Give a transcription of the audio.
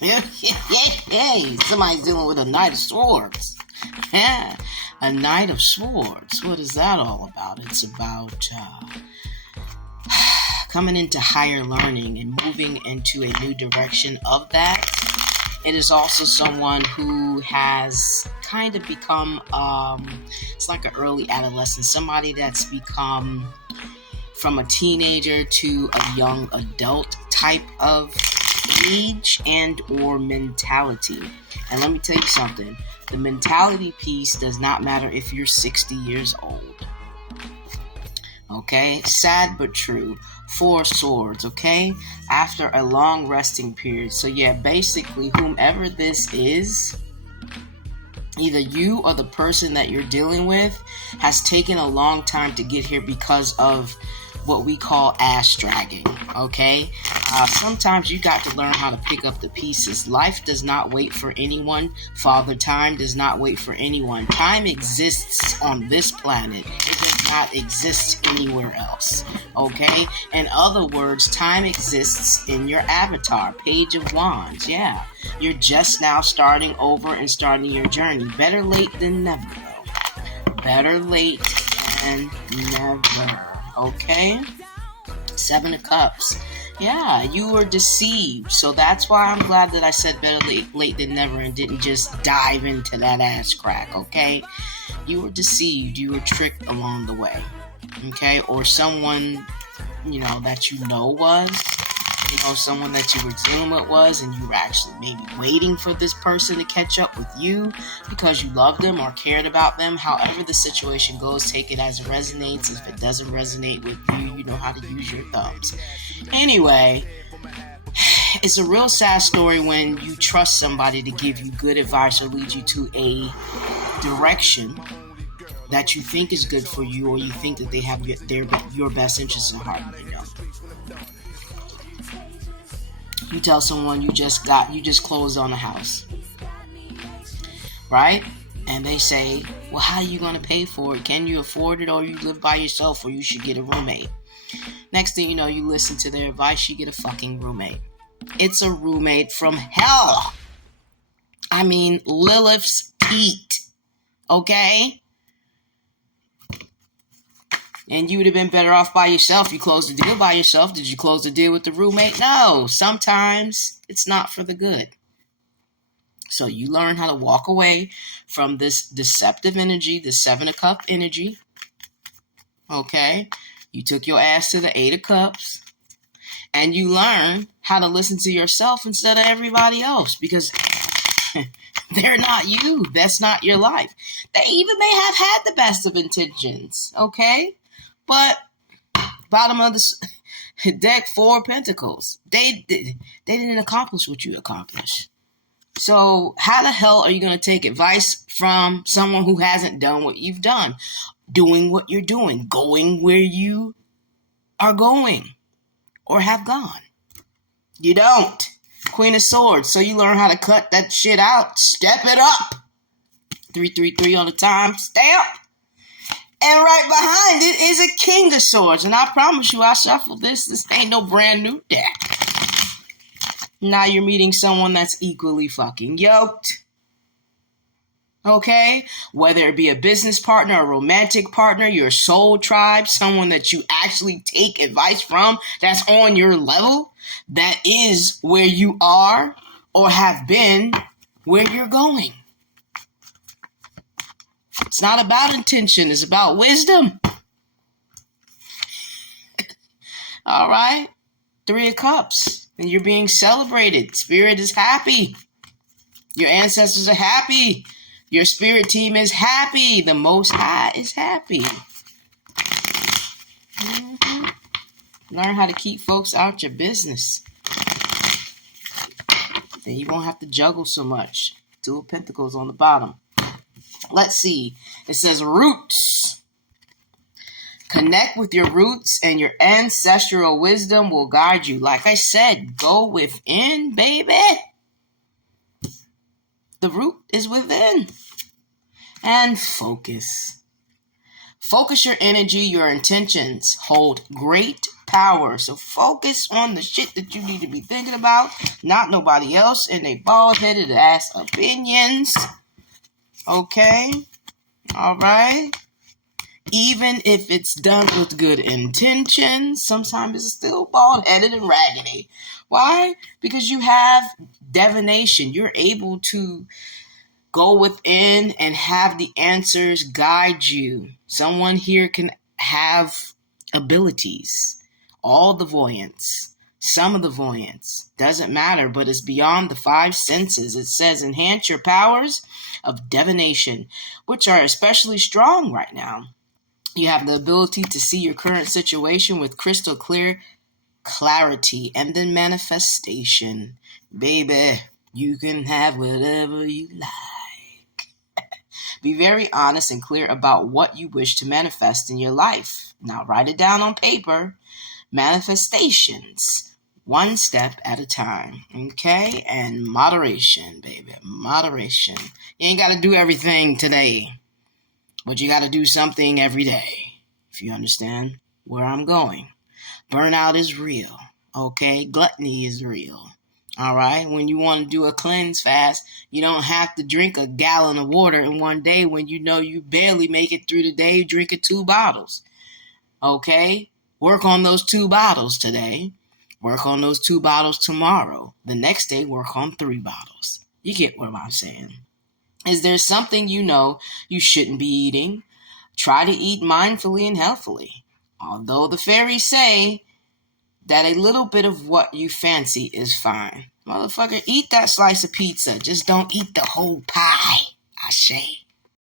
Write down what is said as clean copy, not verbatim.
Hey, somebody's dealing with a Knight of Swords. Yeah, a Knight of Swords. What is that all about? It's about coming into higher learning and moving into a new direction of that. It is also someone who has kind of become, it's like an early adolescent, somebody that's become from a teenager to a young adult type of age and or mentality. And let me tell you something. The mentality piece does not matter if you're 60 years old. Okay? Sad but true. 4 swords, okay? After a long resting period. So yeah, basically, whomever this is, either you or the person that you're dealing with has taken a long time to get here because of what we call ass dragging, okay? Sometimes you got to learn how to pick up the pieces. Life does not wait for anyone. Father Time does not wait for anyone. Time exists on this planet. It does not exist anywhere else, okay? In other words, time exists in your avatar, Page of Wands, yeah. You're just now starting over and starting your journey. Better late than never, though. Better late than never. Okay? 7 of Cups. Yeah, you were deceived. So that's why I'm glad that I said better late than never and didn't just dive into that ass crack, okay? You were deceived. You were tricked along the way. Okay? Or someone, that was, someone that you were dealing with was, and you were actually maybe waiting for this person to catch up with you because you loved them or cared about them. However the situation goes, take it as it resonates. If it doesn't resonate with you, you know how to use your thumbs. Anyway, it's a real sad story when you trust somebody to give you good advice or lead you to a direction that you think is good for you, or you think that they have your best interests in heart. You tell someone you just closed on a house, right? And they say, well, how are you going to pay for it? Can you afford it, or you live by yourself, or you should get a roommate? Next thing you know, you listen to their advice, you get a fucking roommate. It's a roommate from hell. I mean, Lilith's teat, okay? And you would have been better off by yourself. You closed the deal by yourself. Did you close the deal with the roommate? No. Sometimes it's not for the good. So you learn how to walk away from this deceptive energy, the 7 of Cups energy. Okay? You took your ass to the 8 of Cups. And you learn how to listen to yourself instead of everybody else. Because they're not you. That's not your life. They even may have had the best of intentions. Okay? But bottom of the deck, 4 of Pentacles. They didn't accomplish what you accomplished. So how the hell are you going to take advice from someone who hasn't done what you've done? Doing what you're doing. Going where you are going or have gone. You don't. Queen of Swords. So you learn how to cut that shit out. Step it up. 333 on the time stamp. And right behind it is a King of Swords. And I promise you, I shuffled this. This ain't no brand new deck. Now you're meeting someone that's equally fucking yoked. Okay? Whether it be a business partner, a romantic partner, your soul tribe, someone that you actually take advice from that's on your level, that is where you are or have been where you're going. It's not about intention. It's about wisdom. All right? 3 of Cups. And you're being celebrated. Spirit is happy. Your ancestors are happy. Your spirit team is happy. The Most High is happy. Mm-hmm. Learn how to keep folks out your business. Then you won't have to juggle so much. 2 of Pentacles on the bottom. Let's see. It says roots. Connect with your roots and your ancestral wisdom will guide you. Like I said, go within, baby. The root is within. And focus. Focus your energy, your intentions hold great power. So focus on the shit that you need to be thinking about, not nobody else and they bald-headed ass opinions. Okay? All right? Even if it's done with good intentions, sometimes it's still bald-headed and raggedy. Why? Because you have divination. You're able to go within and have the answers guide you. Someone here can have abilities. All the voyants, some of the voyants, doesn't matter, but it's beyond the five senses. It says enhance your powers of divination, which are especially strong right now. You have the ability to see your current situation with crystal clear clarity and then manifestation. Baby, you can have whatever you like. Be very honest and clear about what you wish to manifest in your life. Now write it down on paper. Manifestations, one step at a time. Okay? And moderation, baby. Moderation. You ain't got to do everything today, but you got to do something every day. If you understand where I'm going. Burnout is real. Okay? Gluttony is real. All right. When you want to do a cleanse fast, you don't have to drink a gallon of water in one day when you know you barely make it through the day drinking 2 bottles. Okay. Work on those 2 bottles today. Work on those 2 bottles tomorrow. The next day, work on 3 bottles. You get what I'm saying. Is there something you know you shouldn't be eating? Try to eat mindfully and healthfully. Although the fairies say that a little bit of what you fancy is fine. Motherfucker, eat that slice of pizza. Just don't eat the whole pie. I say.